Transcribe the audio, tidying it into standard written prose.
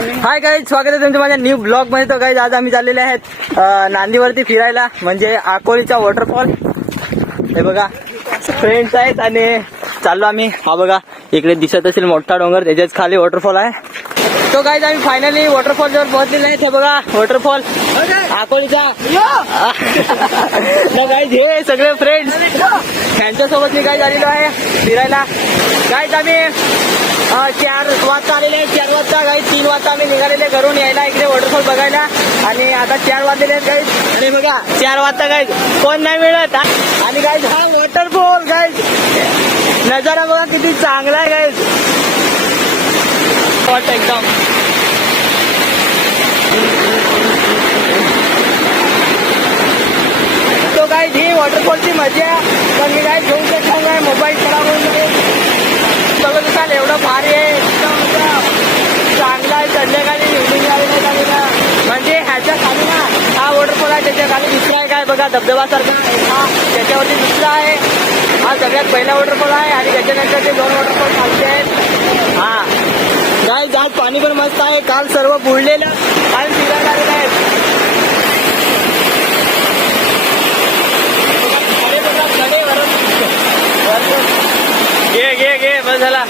Hi guys, स्वागत आहे तुमचं माझ्या न्यू ब्लॉग मध्ये. तो गाईज आज आम्ही चाललेले आहेत नांदीवरती फिरायला, म्हणजे अकोलीचा वॉटरफॉल. हे बघा फ्रेंड्स आहेत आणि चाललो आम्ही. हा बघा इकडे दिसत असेल मोठा डोंगर, त्याच्याच खाली वॉटरफॉल आहे. तो गाईज आम्ही फायनली वॉटरफॉल जवळ पोहोचलेले आहेत. हे बघा वॉटरफॉल अकोलीचा. गाईज हे सगळे फ्रेंड्स, त्यांच्यासोबत मी गाईज आलेलो आहे फिरायला. गाईज आम्ही 4 वाजता आलेले आहे. 4 वाजता गाईज 3 वाजता आम्ही निघालेले घरून यायला इकडे वॉटरफॉल बघायला, आणि आता 4 वाजलेले आहेत गाईज. आणि बघा 4 वाजता गाईज कोण नाही मिळत. आणि गाईज हा वॉटरफॉल गाईज नजारा बघा किती चांगला आहे गाईज. एकदम तो गाईज ही वॉटरफॉलची मजा. पण मी गाईज घेऊन शकतो काय, मोबाईल खराब होऊन जाईल. सगळं दिसाल एवढं भारी आहे, चांगला आहे. संध्याकाळी इव्हनिंग आलेली ना, म्हणजे ह्याच्या खाली ना हा वॉटरफॉल आहे, त्याच्या खाली दुसरा आहे काय बघा धबधबा सारखा. हा त्याच्यावरती दुसरा आहे. हा सगळ्यात पहिला वॉटरफॉल आहे, आणि त्याच्यानंतर ते 2 वॉटरफॉल खालचे आहेत. हा गाईज आज पाणी पण मस्त आहे. काल सर्व बुडलेलं आणि फिरायला आलेलं आहे. घे बस झाला.